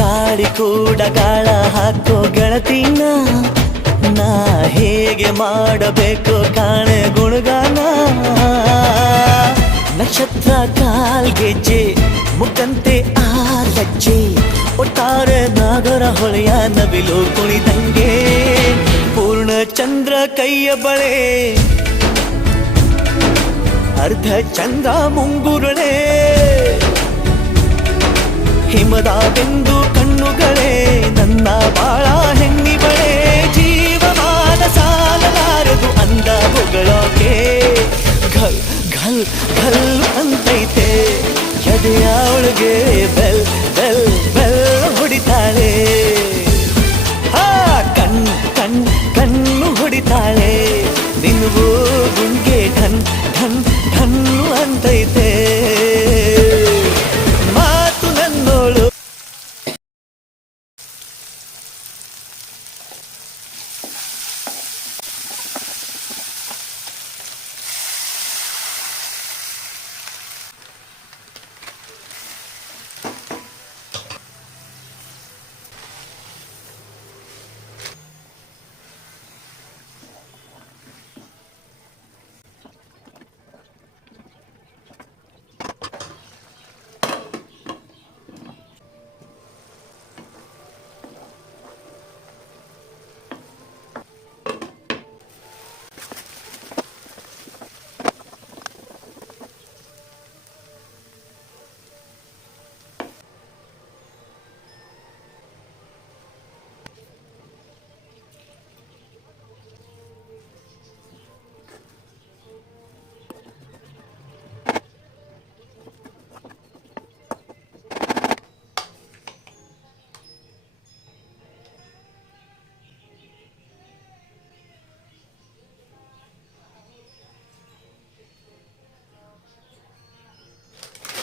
ಗಾಳಿ ಕೂಡ ಗಾಳ ಹಾಕೋ ಗೆಳತಿನ ನಾ ಹೇಗೆ ಮಾಡಬೇಕು ಕಾಣೆ ಗುಣಗಾನ ನಕ್ಷತ್ರ ಕಾಲ್ಗೆಜ್ಜೆ ಮುಖಂತೆ ಆಲಜ್ಜೆ ಒಟ್ಟಾರೆ ನಾಗರ ಹೊಳೆಯ ನವಿಲು ಕುಣಿದಂಗೆ ಪೂರ್ಣ ಚಂದ್ರ ಕೈಯ ಬಳೆ ಅರ್ಧ ಚಂದ್ರ ಮುಂಗುರುಳೆ ಹಿಮದ ಬೆಂದು ಕಣ್ಣುಗಳೇ ನನ್ನ ಬಾಳ